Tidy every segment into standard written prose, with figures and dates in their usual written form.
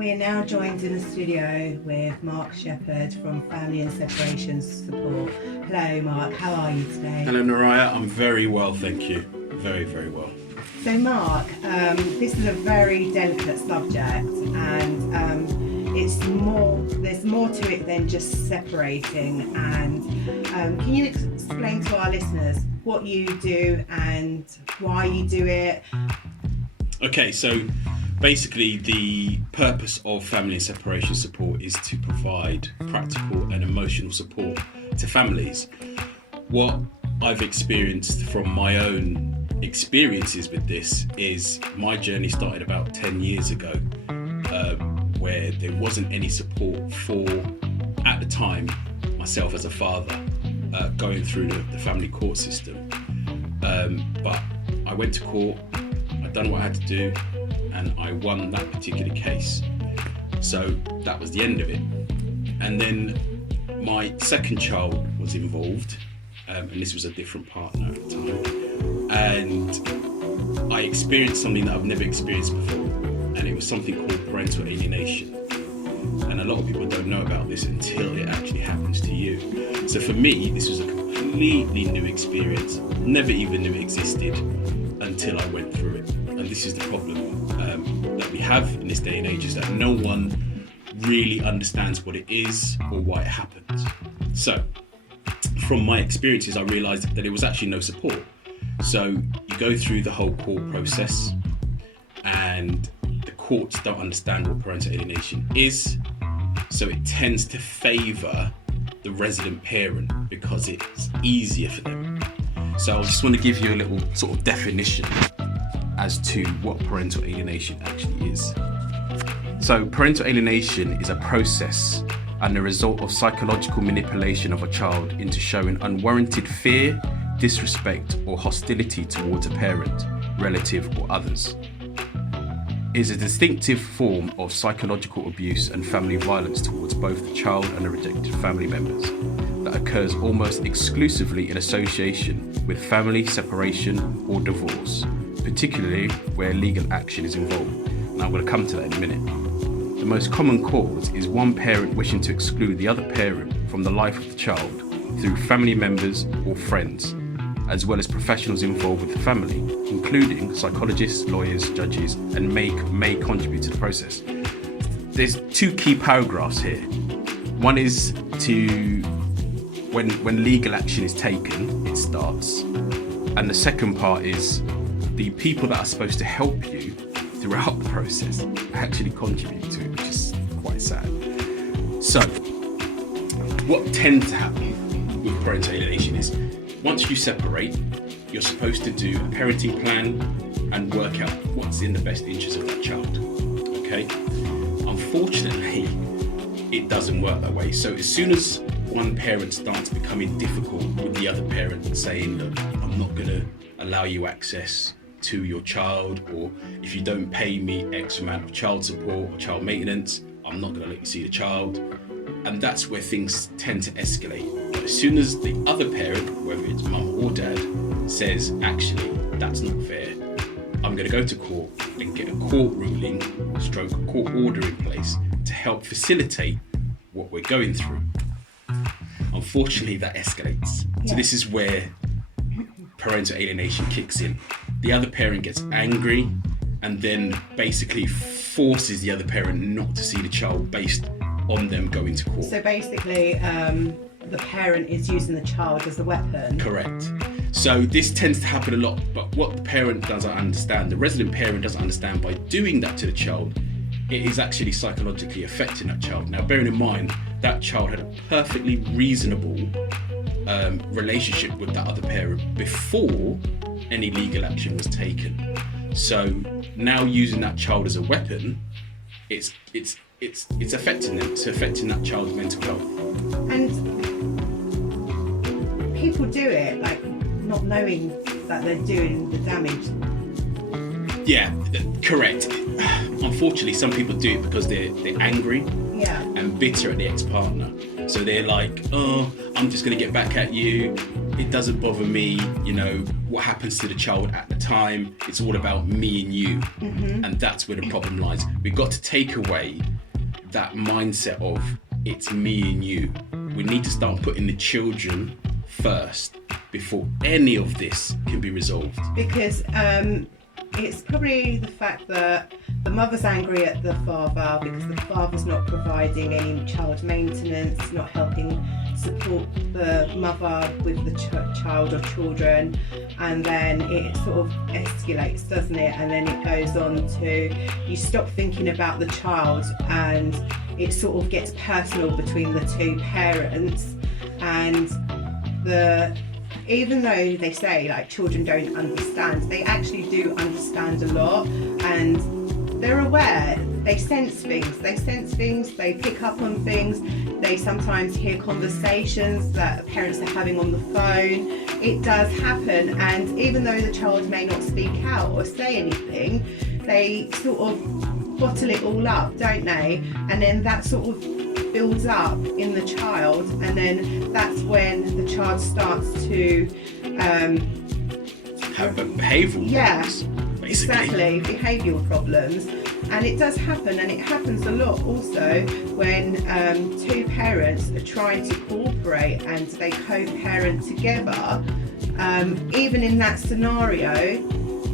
We are now joined in the studio with Mark Sheppard from Family and Separation Support. Hello Mark, how are you today? Hello Naraya, I'm very well, thank you. Very, very well. So Mark, this is a very delicate subject, and there's more to it than just separating. And can you explain to our listeners what you do and why you do it? Okay, so basically the purpose of Family and Separation Support is to provide practical and emotional support to families. What I've experienced from my own experiences with this is my journey started about 10 years ago, where there wasn't any support for, at the time, myself as a father, going through the family court system. But I went to court, I'd done what I had to do, and I won that particular case. So that was the end of it. And then my second child was involved, and this was a different partner at the time. And I experienced something that I've never experienced before, and it was something called parental alienation. And a lot of people don't know about this until it actually happens to you. So for me, this was a completely new experience. Never even knew it existed until I went through it. And this is the problem that we have in this day and age, is that no one really understands what it is or why it happens. So from my experiences, I realized that there was actually no support. So you go through the whole court process, and the courts don't understand what parental alienation is. So it tends to favor the resident parent because it's easier for them. So I just want to give you a little sort of definition as to what parental alienation actually is. So parental alienation is a process and the result of psychological manipulation of a child into showing unwarranted fear, disrespect, or hostility towards a parent, relative, or others. It is a distinctive form of psychological abuse and family violence towards both the child and the rejected family members that occurs almost exclusively in association with family separation or divorce, particularly where legal action is involved. And I'm going to come to that in a minute. The most common cause is one parent wishing to exclude the other parent from the life of the child through family members or friends, as well as professionals involved with the family, including psychologists, lawyers, judges, and may contribute to the process. There's two key paragraphs here. One is to when legal action is taken, it starts. And the second part is the people that are supposed to help you throughout the process actually contribute to it, which is quite sad. So, what tends to happen with parental alienation is once you separate, you're supposed to do a parenting plan and work out what's in the best interest of that child. Okay? Unfortunately, it doesn't work that way. So as soon as one parent starts becoming difficult with the other parent, saying, look, I'm not going to allow you access to your child, or if you don't pay me X amount of child support or child maintenance, I'm not going to let you see the child. And that's where things tend to escalate. But as soon as the other parent, whether it's mum or dad, says, actually, that's not fair, I'm going to go to court and get a court ruling, stroke a court order in place to help facilitate what we're going through. Unfortunately, that escalates. So this is where parental alienation kicks in. The other parent gets angry and then basically forces the other parent not to see the child based on them going to court. So basically, the parent is using the child as a weapon. Correct. So this tends to happen a lot, but what the parent doesn't understand, the resident parent doesn't understand, by doing that to the child, it is actually psychologically affecting that child. Now, bearing in mind, that child had a perfectly reasonable relationship with that other parent before any legal action was taken. So now using that child as a weapon, it's affecting them. It's affecting that child's mental health. And people do it like not knowing that they're doing the damage. Yeah, correct. Unfortunately, some people do it because they're angry and bitter at the ex-partner. So they're like, oh, I'm just going to get back at you. It doesn't bother me, you know, what happens to the child at the time. It's all about me and you. Mm-hmm. And that's where the problem lies. We've got to take away that mindset of it's me and you. We need to start putting the children first before any of this can be resolved. Because it's probably the fact that the mother's angry at the father because the father's not providing any child maintenance, not helping support the mother with the child or children, and then it sort of escalates, doesn't it? And then it goes on to, you stop thinking about the child and it sort of gets personal between the two parents. And even though they say like children don't understand, they actually do understand a lot, and they're aware. They sense things, they pick up on things, they sometimes hear conversations that parents are having on the phone. It does happen, and even though the child may not speak out or say anything, they sort of bottle it all up, don't they? And then that sort of builds up in the child, and then that's when the child starts to have behavioural problems, basically. Exactly, behavioural problems. And it does happen, and it happens a lot also when two parents are trying to cooperate and they co-parent together. Even in that scenario,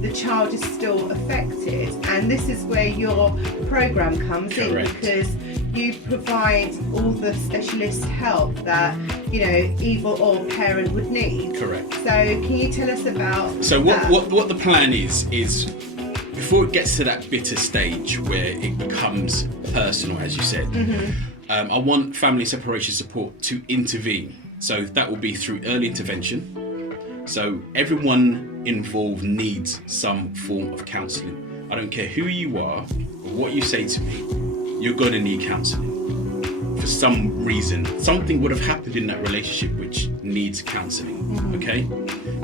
the child is still affected, and this is where your program comes Correct. in, because you provide all the specialist help that either or parent would need. Correct. So can you tell us about So that? what the plan is before it gets to that bitter stage where it becomes personal, as you said, I want family separation support to intervene. So that will be through early intervention. So everyone involved needs some form of counselling. I don't care who you are or what you say to me, you're going to need counselling. For some reason, something would have happened in that relationship which needs counselling, okay?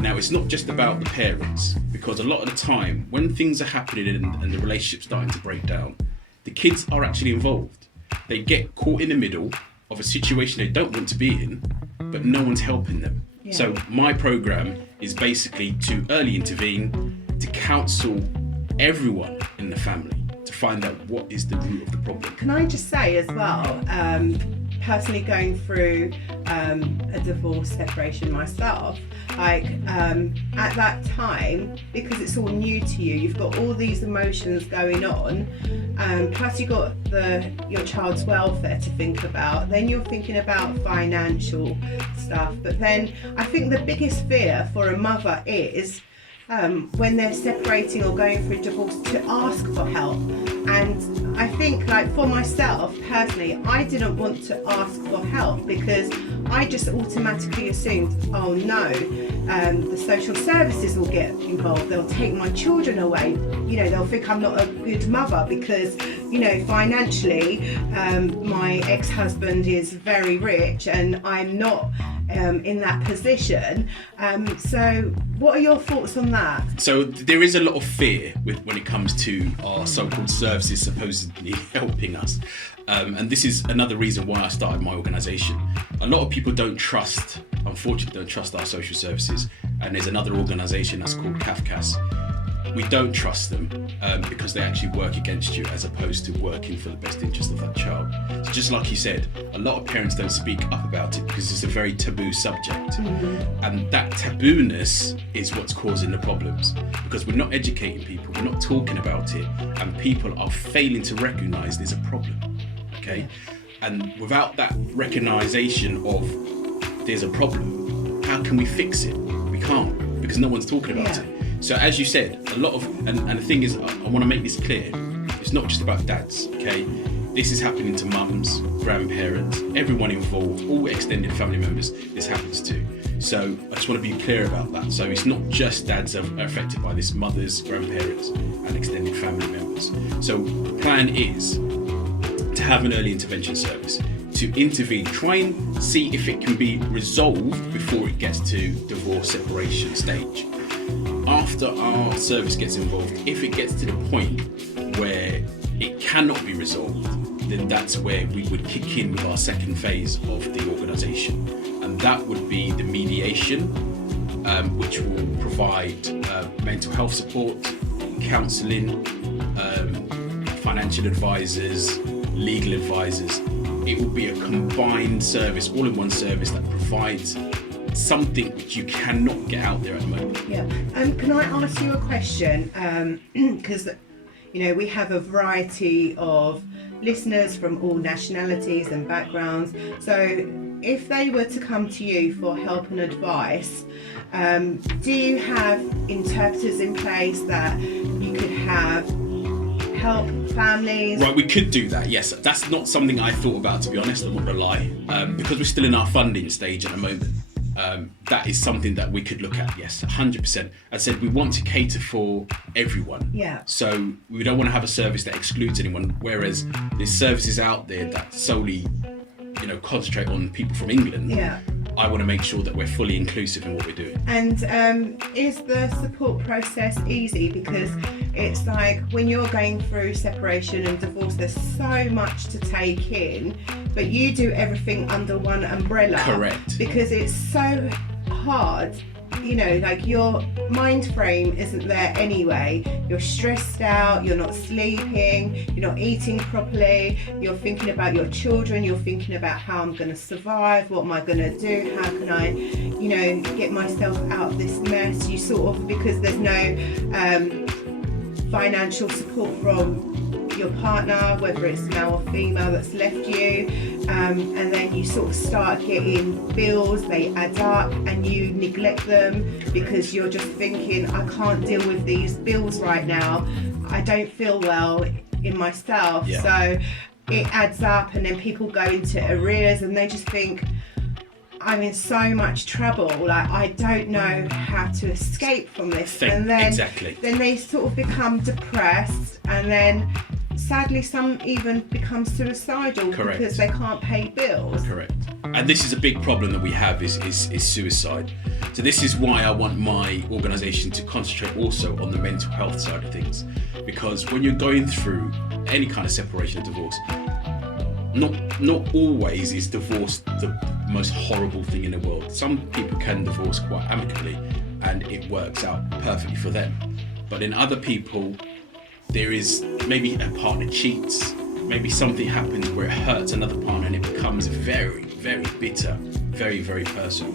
Now, it's not just about the parents, because a lot of the time, when things are happening and the relationship's starting to break down, the kids are actually involved. They get caught in the middle of a situation they don't want to be in, but no one's helping them. Yeah. So my program is basically to early intervene, to counsel everyone in the family, to find out what is the root of the problem. Can I just say as well, personally going through a divorce separation myself, at that time, because it's all new to you, you've got all these emotions going on, plus you've got your child's welfare to think about, then you're thinking about financial stuff. But then I think the biggest fear for a mother is when they're separating or going through divorce, to ask for help. And I think, like, for myself personally, I didn't want to ask for help because I just automatically assumed, oh no, the social services will get involved, they'll take my children away, they'll think I'm not a good mother because financially my ex-husband is very rich and I'm not in that position. So what are your thoughts on that? So there is a lot of fear when it comes to our so-called services supposedly helping us. And this is another reason why I started my organisation. A lot of people unfortunately don't trust our social services. And there's another organisation that's called CAFCAS. We don't trust them because they actually work against you as opposed to working for the best interest of that child. So just like you said, a lot of parents don't speak up about it because it's a very taboo subject. And that tabooness is what's causing the problems, because we're not educating people, we're not talking about it, and people are failing to recognise there's a problem, okay? And without that recognition of there's a problem, how can we fix it? We can't, because no one's talking about it. So as you said, a lot of, and the thing is, I want to make this clear, it's not just about dads, okay? This is happening to mums, grandparents, everyone involved, all extended family members this happens to. So I just want to be clear about that. So it's not just dads are affected by this, mothers, grandparents, and extended family members. So the plan is to have an early intervention service, to intervene, try and see if it can be resolved before it gets to divorce separation stage. After our service gets involved, if it gets to the point where it cannot be resolved, then that's where we would kick in with our second phase of the organisation, and that would be the mediation, which will provide mental health support, counselling, financial advisors, legal advisors. It will be a combined service, all-in-one service that provides something which you cannot get out there at the moment. Yeah. Can I ask you a question? Because we have a variety of listeners from all nationalities and backgrounds. So if they were to come to you for help and advice, do you have interpreters in place that you could have help families? Right, we could do that, yes. That's not something I thought about, to be honest, I'm not gonna lie. Because we're still in our funding stage at the moment. That is something that we could look at, yes, 100%. I said we want to cater for everyone. Yeah. So we don't want to have a service that excludes anyone, whereas there's services out there that solely, concentrate on people from England. Yeah. I want to make sure that we're fully inclusive in what we're doing. And is the support process easy? Because it's like when you're going through separation and divorce, there's so much to take in, but you do everything under one umbrella. Correct. Because it's so hard. Like your mind frame isn't there anyway. You're stressed out, you're not sleeping, you're not eating properly, you're thinking about your children, you're thinking about how I'm going to survive, what am I going to do, how can I, get myself out of this mess. You sort of, because there's no financial support from your partner, whether it's male or female that's left you, and then you sort of start getting bills, they add up and you neglect them because you're just thinking, I can't deal with these bills right now, I don't feel well in myself. Yeah. So it adds up, and then people go into arrears and they just think, I'm in so much trouble, like I don't know how to escape from this. And then Exactly. Then they sort of become depressed, and then sadly some even become suicidal. Correct. Because they can't pay bills. Correct. And this is a big problem that we have is suicide. So this is why I want my organisation to concentrate also on the mental health side of things, because when you're going through any kind of separation or divorce, not always is divorce the most horrible thing in the world. Some people can divorce quite amicably and it works out perfectly for them. But in other people, there is maybe a partner cheats, maybe something happens where it hurts another partner and it becomes very, very bitter, very, very personal.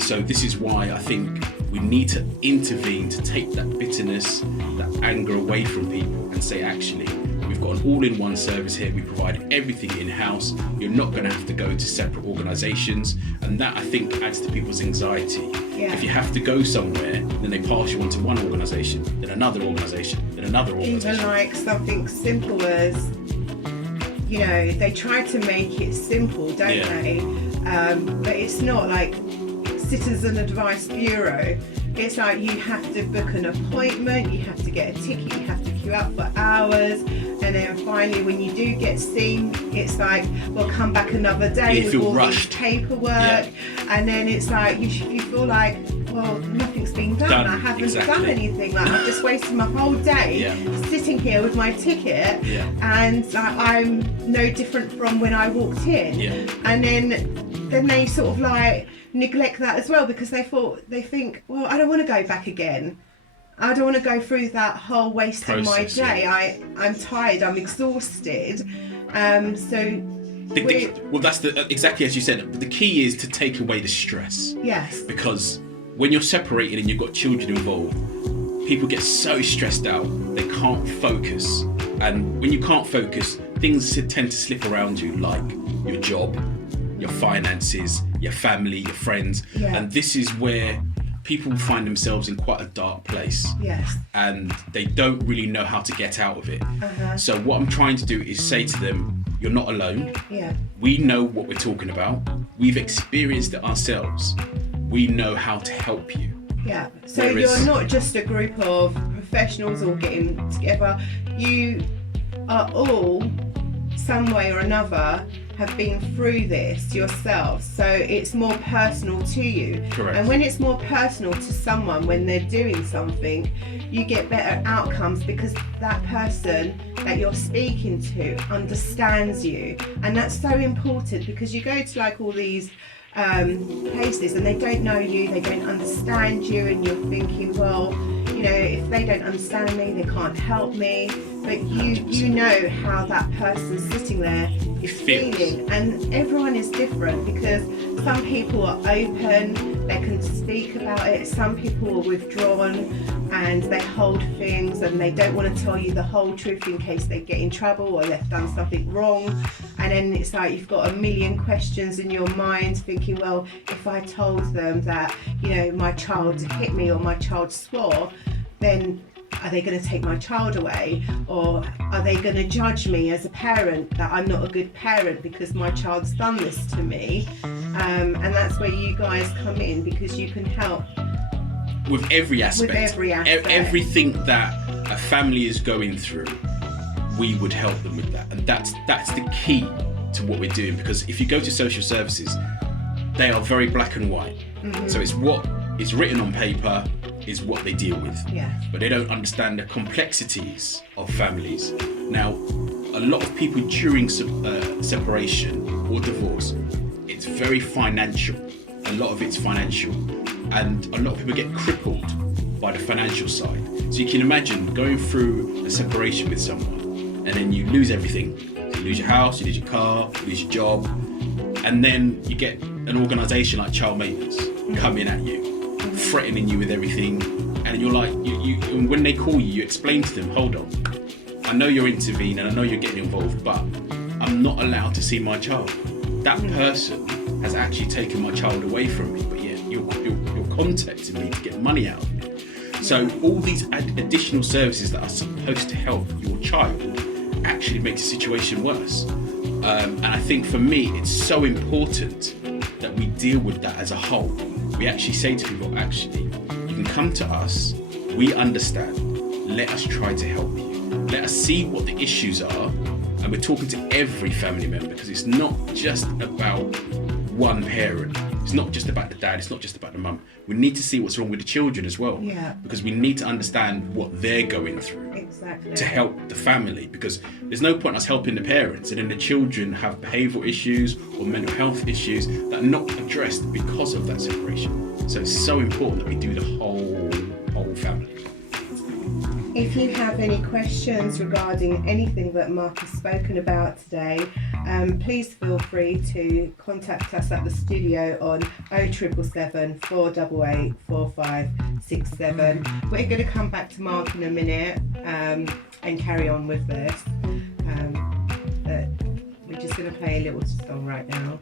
So this is why I think we need to intervene to take that bitterness, that anger away from people and say, actually, we've got an all-in-one service here. We provide everything in-house. You're not going to have to go to separate organisations, and that I think adds to people's anxiety. Yeah. If you have to go somewhere, then they pass you on to one organisation, then another organisation, then another organisation. Even like something simple as, they try to make it simple, don't they? But it's not like Citizen Advice Bureau. It's like you have to book an appointment, you have to get a ticket, you have to queue up for hours, and then finally when you do get seen, it's like, well, come back another day with all rushed. this paperwork, and then it's like you feel like, well, nothing's been done. I haven't done anything. Like I've just wasted my whole day sitting here with my ticket, and like, I'm no different from when I walked in. And then they sort of like neglect that as well, because they think, well, I don't want to go back again. I don't want to go through that whole wasting my day. I'm tired, I'm exhausted. Well, that's exactly as you said. The key is to take away the stress. Yes. Because when you're separated and you've got children involved, people get so stressed out, they can't focus. And when you can't focus, things tend to slip around you, like your job, your finances, your family, your friends. And this is where people find themselves in quite a dark place. Yes. And they don't really know how to get out of it. So what I'm trying to do is say to them, you're not alone. We know what we're talking about. We've experienced it ourselves. We know how to help you. So you're not just a group of professionals all getting together. You are all, some way or another, have been through this yourself, so it's more personal to you. Correct. And when it's more personal to someone, when they're doing something, you get better outcomes because that person that you're speaking to understands you. And that's so important, because you go to like all these places and they don't know you, they don't understand you, and you're thinking, well, you know, if they don't understand me, they can't help me. But you know how that person sitting there is feeling, and everyone is different, because some people are open, they can speak about it. Some people are withdrawn and they hold things and they don't want to tell you the whole truth in case they get in trouble or they've done something wrong. And then it's like you've got a million questions in your mind thinking, well, if I told them that, you know, my child hit me or my child swore, then are they going to take my child away? Or are they going to judge me as a parent that I'm not a good parent because my child's done this to me? And that's where you guys come in, because you can help with every aspect. Everything that a family is going through, we would help them with that. And that's the key to what we're doing, because if you go to social services, they are very black and white. Mm-hmm. So it's what is written on paper is what they deal with. Yeah. But they don't understand the complexities of families. Now, a lot of people during separation or divorce, it's very financial. A lot of it's financial. And a lot of people get crippled by the financial side. So you can imagine going through a separation with someone and then you lose everything. So you lose your house, you lose your car, you lose your job, and then you get an organisation like Child Makers coming at you, threatening you with everything, and you're like, and when they call you, you explain to them, hold on, I know you're intervening and I know you're getting involved, but I'm not allowed to see my child. That person has actually taken my child away from me, but yet you're contacting me to get money out of me. So all these additional services that are supposed to help your child actually makes the situation worse. And I think for me, it's so important that we deal with that as a whole. We actually say to people, actually, you can come to us, we understand, let us try to help you. Let us see what the issues are. And we're talking to every family member, because it's not just about one parent. It's not just about the dad, it's not just about the mum. We need to see what's wrong with the children as well. Yeah. Because we need to understand what they're going through. Exactly. To help the family, because there's no point us helping the parents and then the children have behavioural issues or mental health issues that are not addressed because of that separation. So it's so important that we do the whole family. If you have any questions regarding anything that Mark has spoken about today, please feel free to contact us at the studio on 0777 488 4567. We're going to come back to Mark in a minute and carry on with this. But we're just going to play a little song right now.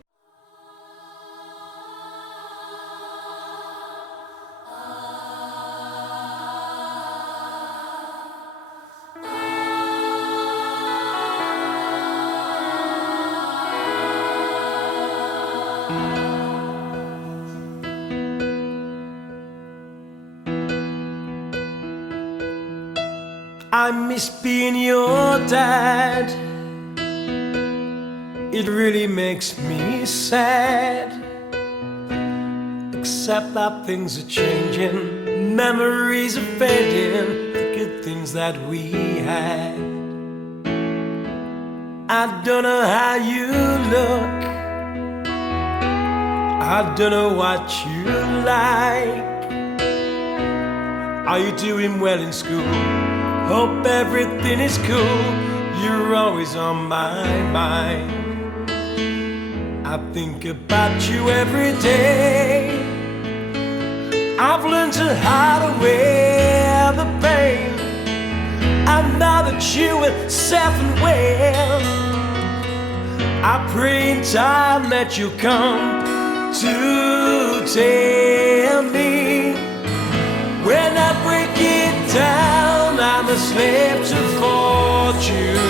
I miss being your dad. It really makes me sad. Except that things are changing, memories are fading, the good things that we had. I don't know how you look, I don't know what you like. Are you doing well in school? Hope everything is cool. You're always on my mind. I think about you every day. I've learned to hide away the pain. And now that you are safe and well, I pray in time that you'll come to tell me. When I break it down, I'm a slave to fortune.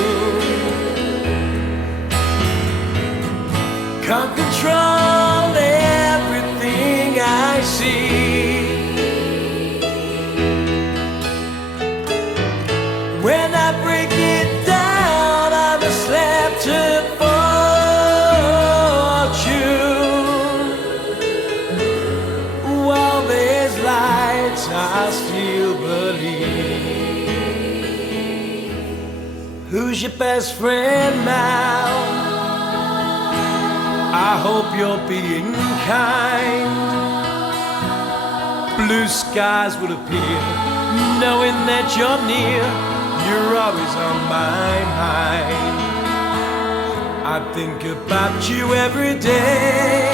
Can't control everything I see. When I break it down, I'm a slave to fortune. While there's lights, I still believe. Who's your best friend now? I hope you're being kind. Blue skies will appear, knowing that you're near, you're always on my mind. I think about you every day.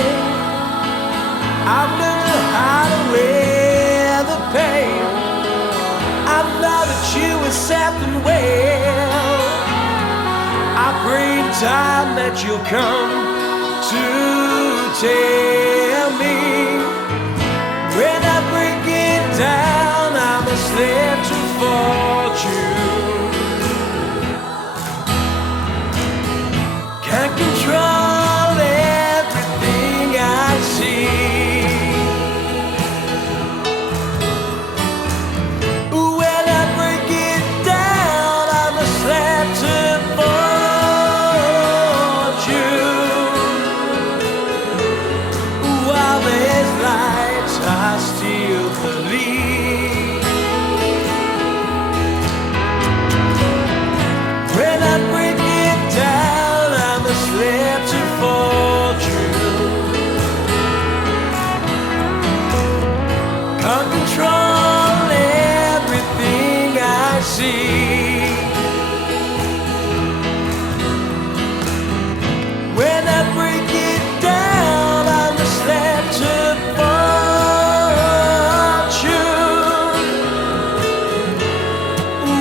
I've learned how to wear the pain. I know that you are safe and well. I pray in time that you'll come to tell me. When I break it down, I'm a slave to fortune. Can't control everything I see. When I break it down, I'm a slave to fortune. While there's lights, I still believe. When I break it down, I'm a slave to fortune. Can't control everything I see. When I break it down, I'm a slave to fortune.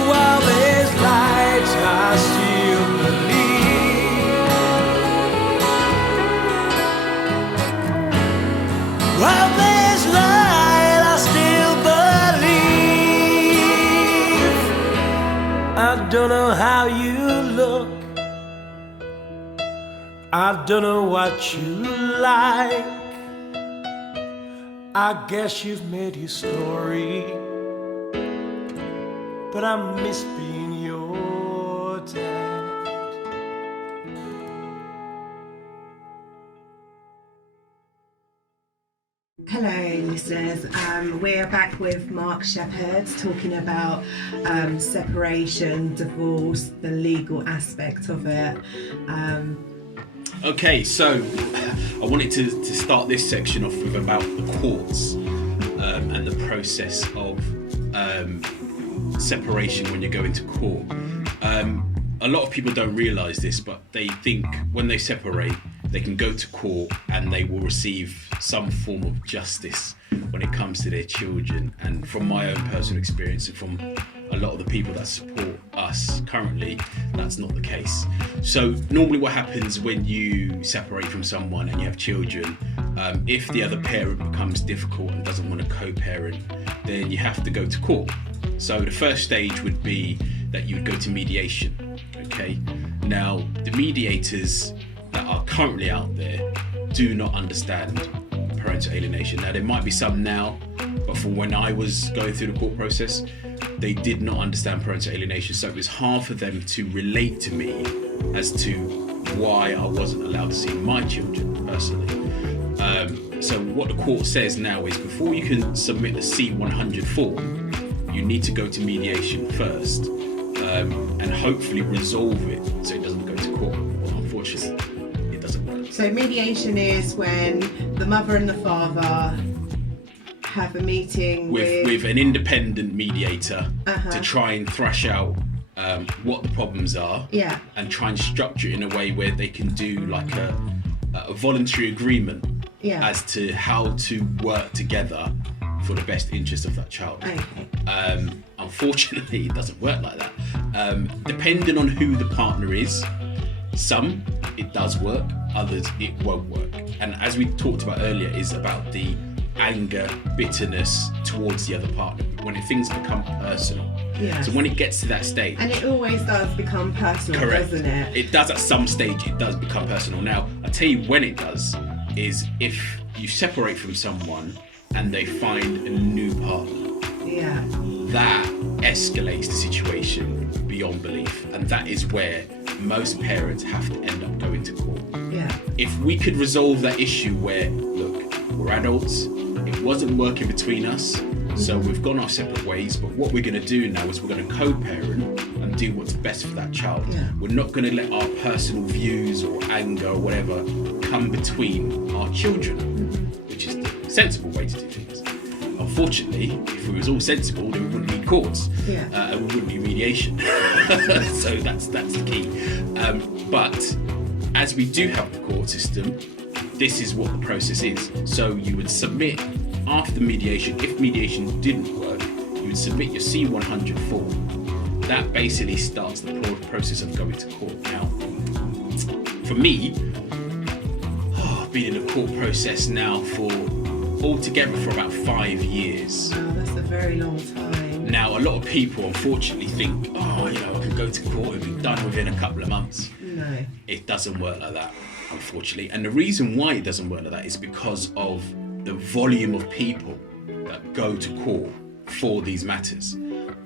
While there's lights, I still believe. While there's light, I still believe. I don't know how you look. I don't know what you like. I guess you've made your story, but I miss being your dad. Hello, listeners. We're back with Mark Sheppard talking about separation, divorce, the legal aspect of it. Okay, so I wanted to start this section off with about the courts and the process of separation when you go into court. A lot of people don't realise this, but they think when they separate, they can go to court and they will receive some form of justice when it comes to their children. And from my own personal experience and from a lot of the people that support us currently, that's not the case. So normally what happens when you separate from someone and you have children, if the other parent becomes difficult and doesn't want to co-parent, then you have to go to court. So the first stage would be that you would go to mediation. Okay, now the mediators that are currently out there do not understand parental alienation. Now there might be some now, but from when I was going through the court process, they did not understand parental alienation, so it was hard for them to relate to me as to why I wasn't allowed to see my children personally. So what the court says now is before you can submit a C100 form, you need to go to mediation first and hopefully resolve it so it doesn't go to court. Well, unfortunately, it doesn't work. So mediation is when the mother and the father have a meeting with an independent mediator to try and thrash out what the problems are, and try and structure it in a way where they can do like a voluntary agreement as to how to work together for the best interest of that child. Unfortunately, it doesn't work like that. Depending on who the partner is, some it does work, others it won't work. And as we talked about earlier, is about the anger, bitterness towards the other partner when things become personal. So when it gets to that stage, and it always does become personal, correct, doesn't it? It does at some stage. It does become personal. Now I'll tell you when it does is if you separate from someone and they find a new partner. That escalates the situation beyond belief, and that is where most parents have to end up going to court. If we could resolve that issue where, look, we're adults, it wasn't working between us, so we've gone our separate ways, but what we're going to do now is we're going to co-parent and do what's best for that child. We're not going to let our personal views or anger or whatever come between our children, which is the sensible way to do things. unfortunately, if we was all sensible, then we wouldn't need courts, and we wouldn't need mediation. So that's the key. But as we do have the court system, this is what the process is. So you would submit after mediation. If mediation didn't work, you would submit your C100 form. That basically starts the process of going to court. Now, for me, I've been in a court process now for altogether for about 5 years. Wow, that's a very long time. Now, a lot of people unfortunately think, I can go to court and be done within a couple of months. No. It doesn't work like that, unfortunately. And the reason why it doesn't work like that is because of the volume of people that go to court for these matters.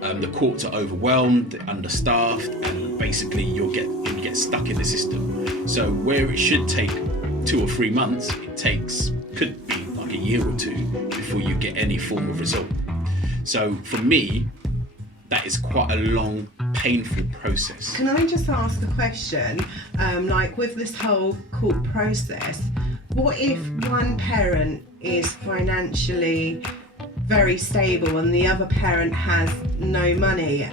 The courts are overwhelmed, understaffed, and basically you get stuck in the system. So where it should take 2 or 3 months, could be like a year or two before you get any form of result. So for me, that is quite a long, painful process. Can I just ask a question? Like with this whole court process, what if one parent is financially very stable and the other parent has no money?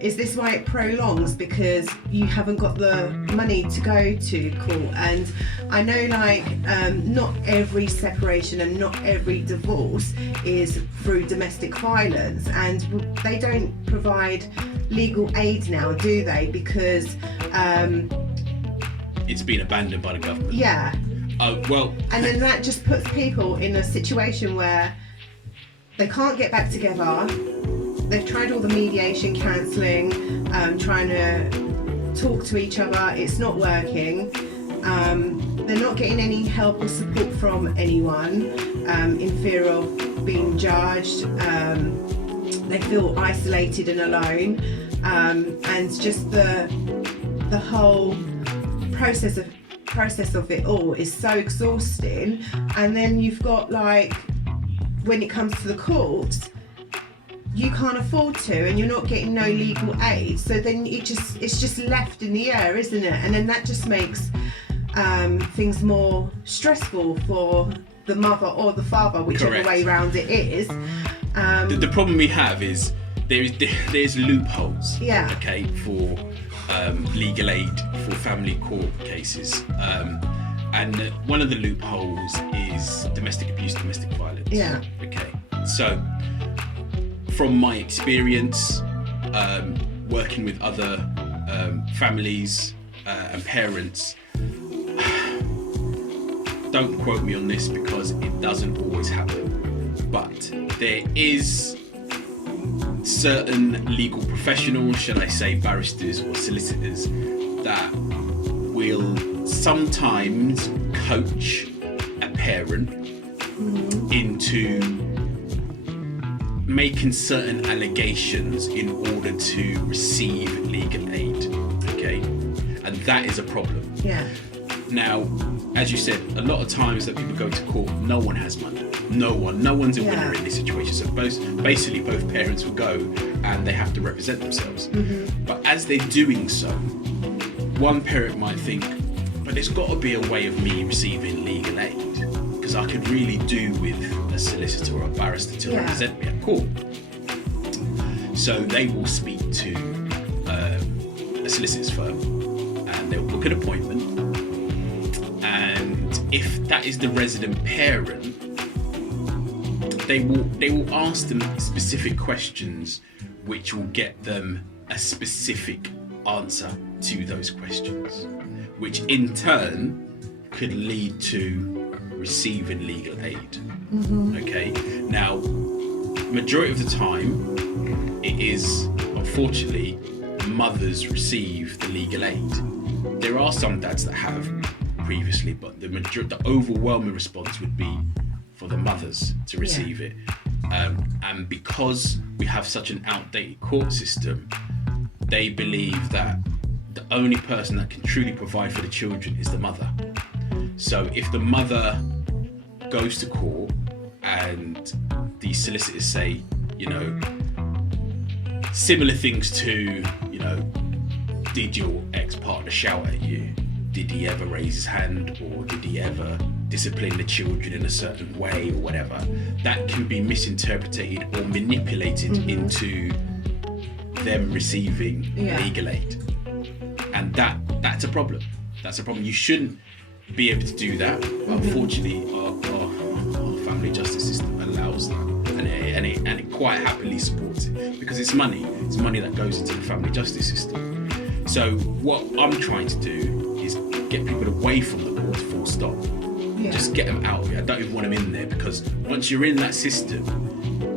Is this why it prolongs? Because you haven't got the money to go to court? And I know not every separation and not every divorce is through domestic violence, and they don't provide legal aid now, do they? Because it's been abandoned by the government. Yeah. Oh, well. And then that just puts people in a situation where they can't get back together. They've tried all the mediation, counselling, trying to talk to each other. It's not working. They're not getting any help or support from anyone, in fear of being judged. They feel isolated and alone, and just the whole process of it all is so exhausting. And then you've got when it comes to the courts, you can't afford to, and you're not getting no legal aid, so then it's just left in the air, isn't it? And then that just makes things more stressful for the mother or the father, whichever Correct. way round it is. The problem we have is there's loopholes. Yeah. Okay, for legal aid for family court cases, and one of the loopholes is domestic abuse, domestic violence. Yeah. Okay, so from my experience working with other families and parents, don't quote me on this because it doesn't always happen, but there is certain legal professionals, shall I say barristers or solicitors, that will sometimes coach a parent into making certain allegations in order to receive legal aid. Okay, and that is a problem. Yeah. Now, as you said, a lot of times that people go to court, no one has money. No one's a winner in this situation. So basically both parents will go and they have to represent themselves. Mm-hmm. But as they're doing so, one parent might think, but there's got to be a way of me receiving legal aid, because I could really do with a solicitor or a barrister to represent me at court. So they will speak to a solicitor's firm and they'll book an appointment. And if that is the resident parent, they will ask them specific questions which will get them a specific answer to those questions, which in turn could lead to receiving legal aid. Mm-hmm. Okay, now majority of the time it is unfortunately mothers receive the legal aid. There are some dads that have previously, but the overwhelming response would be for the mothers to receive it. And because we have such an outdated court system, they believe that the only person that can truly provide for the children is the mother. So if the mother goes to court and the solicitors say, similar things to, did your ex-partner shout at you? did he ever raise his hand, or did he ever discipline the children in a certain way or whatever, that can be misinterpreted or manipulated into them receiving legal aid. And that's a problem. That's a problem. You shouldn't be able to do that. Unfortunately, our family justice system allows that, and it quite happily supports it, because it's money that goes into the family justice system. So what I'm trying to do is get people away from the court, full stop. Just get them out of it. I don't even want them in there, because once you're in that system,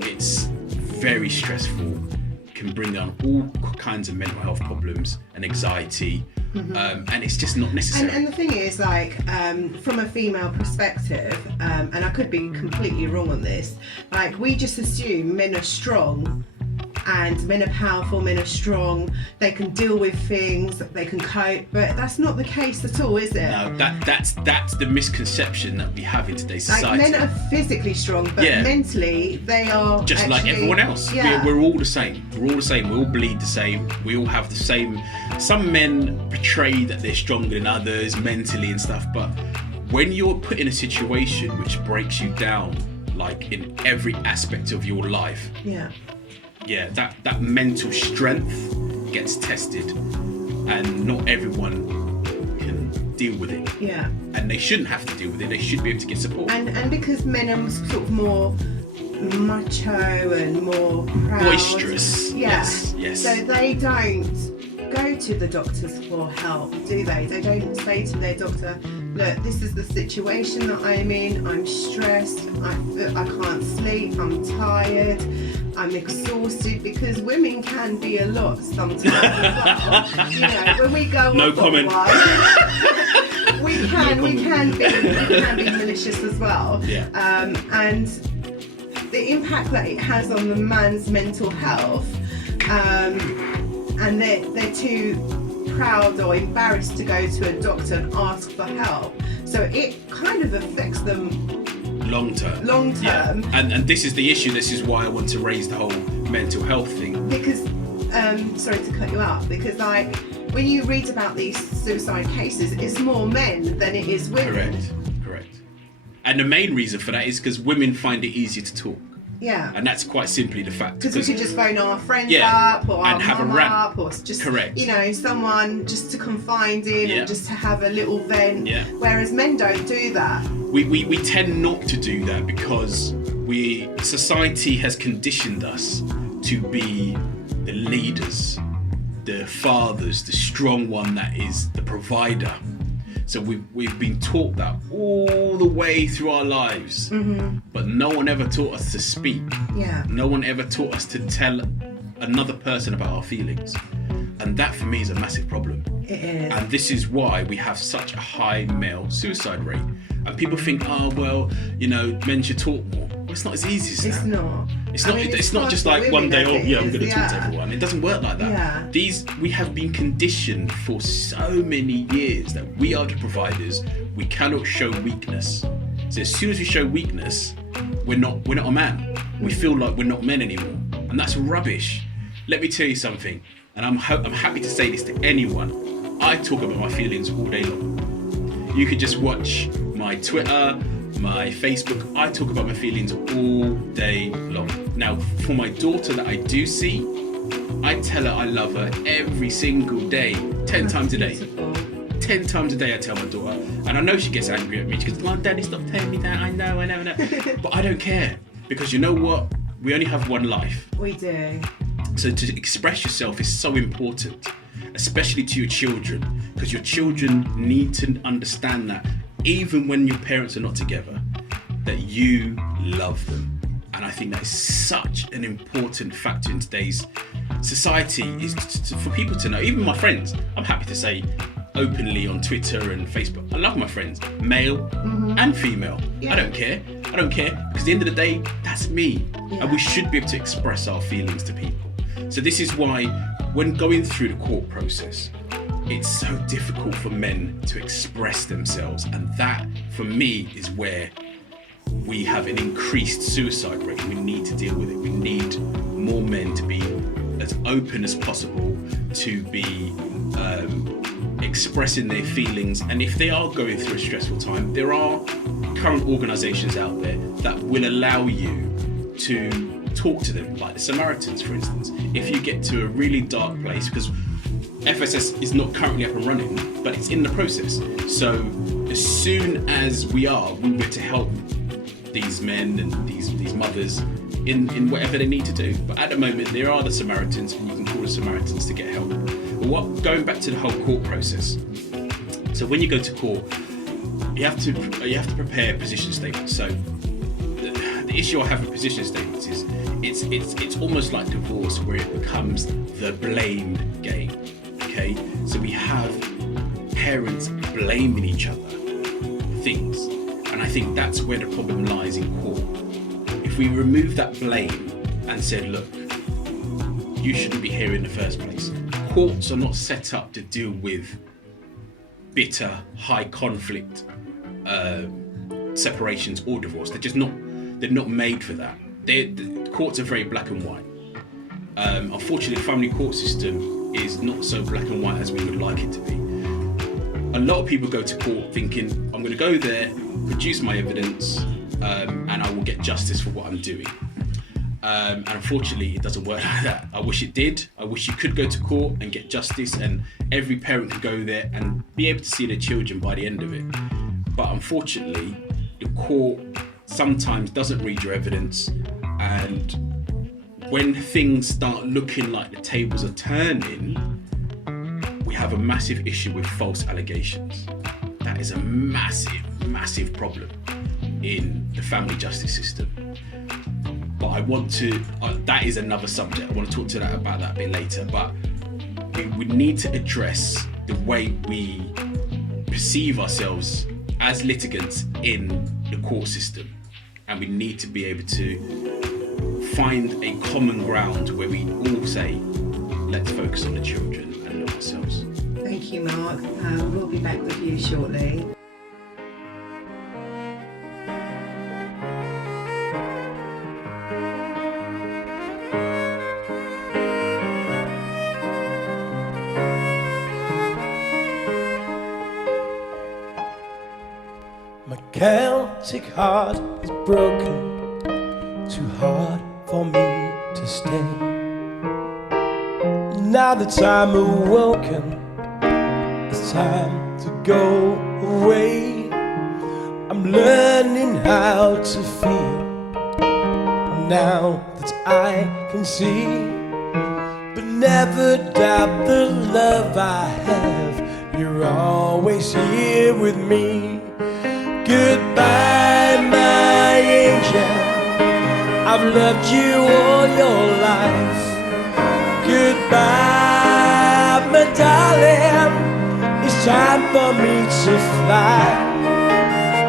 it's very stressful, can bring down all kinds of mental health problems and anxiety, and it's just not necessary. And the thing is, like, from a female perspective, and I could be completely wrong on this, like, we just assume men are strong, and men are powerful, men are strong, they can deal with things, they can cope, but that's not the case at all, is it? No, that's the misconception that we have in today's society. Like, men are physically strong, but mentally they are just like everyone else. We're all the same. We're all the same. We all bleed the same. We all have the same. Some men portray that they're stronger than others mentally and stuff, but when you're put in a situation which breaks you down, like in every aspect of your life, that mental strength gets tested, and not everyone can deal with it. Yeah. And they shouldn't have to deal with it. They should be able to get support. And because men are sort of more macho and more proud, boisterous. Yes. So they don't go to the doctors for help, do they? They don't say to their doctor, look, this is the situation that I'm in, I'm stressed, I can't sleep, I'm tired, I'm exhausted, because women can be a lot sometimes as well. You know, when we go no comment. we can be malicious as well. Yeah. And the impact that it has on the man's mental health, and they're too proud or embarrassed to go to a doctor and ask for help. So it kind of affects them long term. Yeah. And this is the issue. This is why I want to raise the whole mental health thing. Because, sorry to cut you out, because like when you read about these suicide cases, it's more men than it is women. Correct. And the main reason for that is because women find it easier to talk. Yeah. And that's quite simply the fact. Because we could just phone our friends up, or our mum up, or just, you know, someone just to confide in and just to have a little vent. Yeah. Whereas men don't do that. We tend not to do that because society has conditioned us to be the leaders, the fathers, the strong one that is the provider. So we've been taught that all the way through our lives, but no one ever taught us to speak. Yeah. No one ever taught us to tell another person about our feelings, and that for me is a massive problem. It is. And this is why we have such a high male suicide rate. And people think, oh well, you know, men should talk more. Well, it's not as easy as that. It's not. It's not just like one day, I'm going to talk to everyone. It doesn't work like that. Yeah. We have been conditioned for so many years that we are the providers. We cannot show weakness. So as soon as we show weakness, we're not a man. We feel like we're not men anymore, and that's rubbish. Let me tell you something, and I'm happy to say this to anyone. I talk about my feelings all day long. You could just watch my Twitter, my Facebook. I talk about my feelings all day long. Now, for my daughter that I do see, I tell her I love her every single day, 10 times a day. 10 times a day I tell my daughter, and I know she gets angry at me. She goes, "Mom, Daddy, stop telling me that. I know." But I don't care, because you know what? We only have one life. We do. So to express yourself is so important, especially to your children, because your children need to understand that even when your parents are not together, that you love them. And I think that is such an important factor in today's society, is for people to know. Even my friends, I'm happy to say openly on Twitter and Facebook, I love my friends, male and female. I don't care, because at the end of the day, that's me. And we should be able to express our feelings to people. So this is why when going through the court process, it's so difficult for men to express themselves, and that for me is where we have an increased suicide rate. We need to deal with it. We need more men to be as open as possible, to be expressing their feelings, and if they are going through a stressful time, there are current organisations out there that will allow you to talk to them, like the Samaritans, for instance. If you get to a really dark place, because FSS is not currently up and running, but it's in the process. So as soon as we were to help these men and these mothers in whatever they need to do. But at the moment, there are the Samaritans, and you can call the Samaritans to get help. But going back to the whole court process. So when you go to court, you have to prepare position statements. So the issue I have with position statements is it's almost like divorce, where it becomes the blame game. Okay, so we have parents blaming each other for things, and I think that's where the problem lies in court. If we remove that blame and said, look, you shouldn't be here in the first place. Courts are not set up to deal with bitter, high conflict separations or divorce. They're not made for that. The courts are very black and white. Unfortunately, the family court system is not so black and white as we would like it to be. A lot of people go to court thinking, I'm going to go there, produce my evidence, and I will get justice for what I'm doing. And unfortunately, it doesn't work like that. I wish it did. I wish you could go to court and get justice, and every parent could go there and be able to see their children by the end of it. But unfortunately, the court sometimes doesn't read your evidence, and when things start looking like the tables are turning, we have a massive issue with false allegations. That is a massive, massive problem in the family justice system. But I want to, that is another subject. I want to talk to that about that a bit later. But we need to address the way we perceive ourselves as litigants in the court system. And we need to be able to find a common ground where we all say, let's focus on the children and not ourselves. Thank you, Mark. We'll be back with you shortly. My Celtic heart is broken, too hard for me to stay. Now that I'm awoken, it's time to go away. I'm learning how to feel now that I can see, but never doubt the love I have. You're always here with me. Goodbye, my angel, I've loved you all your life. Goodbye, my darling, it's time for me to fly.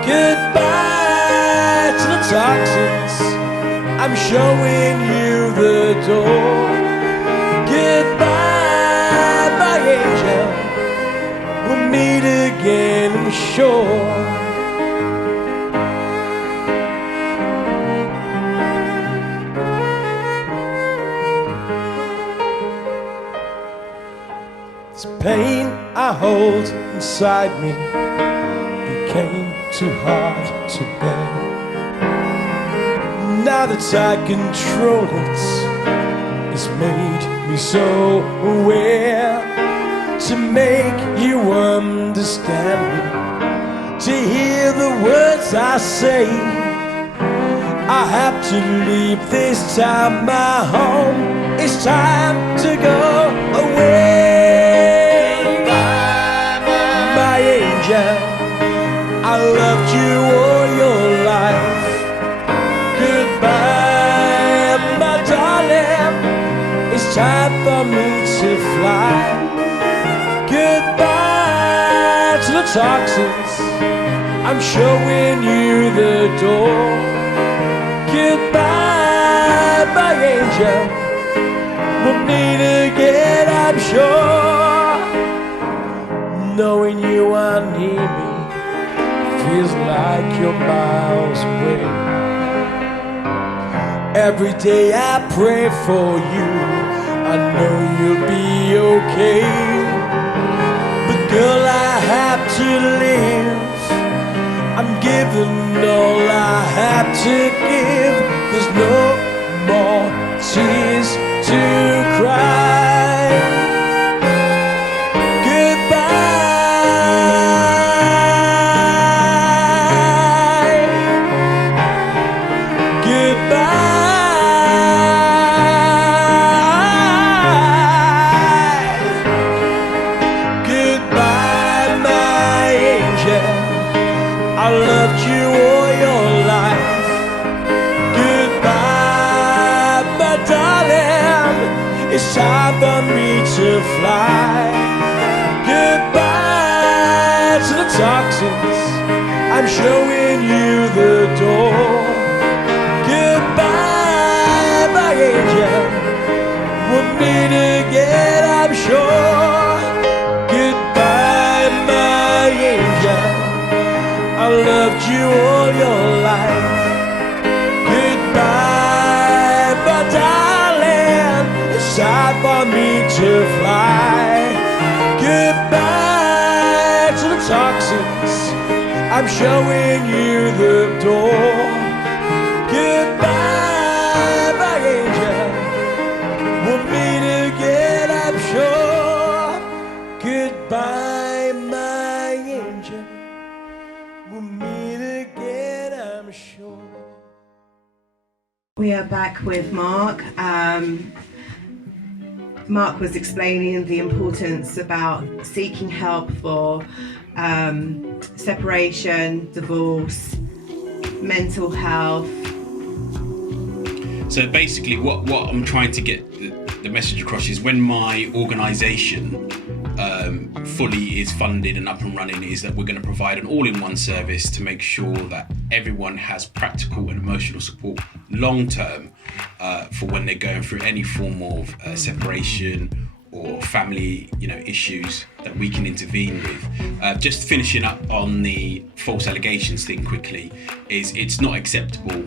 Goodbye to the toxins, I'm showing you the door. Goodbye, my angel, we'll meet again, I'm sure. Pain I hold inside me became too hard to bear. Now that I control it, it's made me so aware. To make you understand me, to hear the words I say, I have to leave this time my home. It's time to go away. I loved you all your life. Goodbye, my darling, it's time for me to fly. Goodbye to the toxins, I'm showing you the door. Goodbye, my angel, we'll meet again, I'm sure. Knowing you are near me feels like you're miles away. Every day I pray for you, I know you'll be okay. But Girl, I have to live. I'm giving all I have to give. There's no more tears to cry. Goodbye. Goodbye. Goodbye, my angel. I loved you all your life. Goodbye, my darling. It's time for me to fly. Goodbye to the toxins. I'm showing you the door. Goodbye, my angel. We'll meet again, I'm sure. Goodbye, my angel. I loved you all your life. Goodbye, my darling. It's time for me to fly. Goodbye to the toxins. I'm showing you the door. Goodbye, my angel. We'll meet again, I'm sure. Goodbye, my angel. We'll meet again, I'm sure. We are back with Mark. Mark was explaining the importance about seeking help for separation, divorce, mental health. So basically what I'm trying to get the message across is when my organisation fully is funded and up and running, is that we're going to provide an all-in-one service to make sure that everyone has practical and emotional support long term for when they're going through any form of separation or family issues that we can intervene with. Just finishing up on the false allegations thing quickly, is it's not acceptable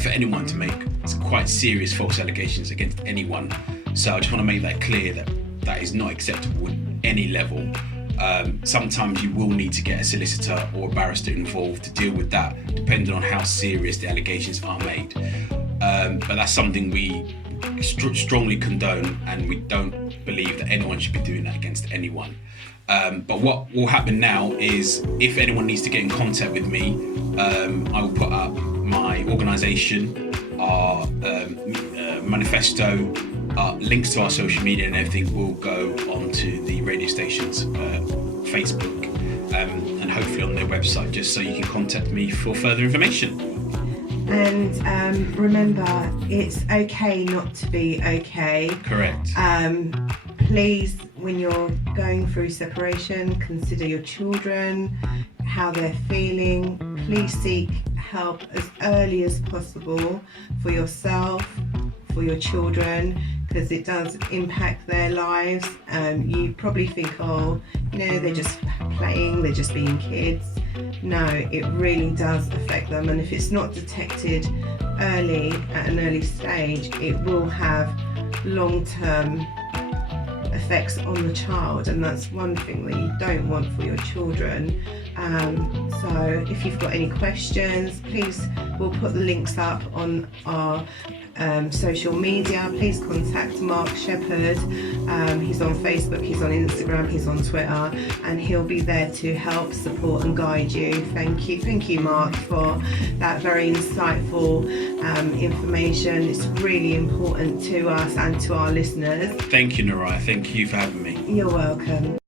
for anyone to make quite serious false allegations against anyone. So I just want to make that clear that that is not acceptable at any level. Sometimes you will need to get a solicitor or a barrister involved to deal with that, depending on how serious the allegations are made. But that's something we strongly condone, and we don't believe that anyone should be doing that against anyone. But what will happen now is, if anyone needs to get in contact with me, I will put up my organisation, our manifesto, links to our social media and everything will go onto the radio station's Facebook and hopefully on their website, just so you can contact me for further information. And remember, it's okay not to be okay. Correct. Please, when you're going through separation, consider your children, how they're feeling. Please seek help as early as possible for yourself, for your children, because it does impact their lives. You probably think, they're just playing, they're just being kids. No, it really does affect them, and if it's not detected early, at an early stage, it will have long-term effects on the child, and that's one thing that you don't want for your children. So if you've got any questions, please, we'll put the links up on our social media. Please contact Mark Sheppard. He's on Facebook, he's on Instagram, he's on Twitter, and he'll be there to help, support and guide you. Thank you Mark, for that very insightful information. It's really important to us and to our listeners. Thank you, Naraya. Thank you for having me. You're welcome.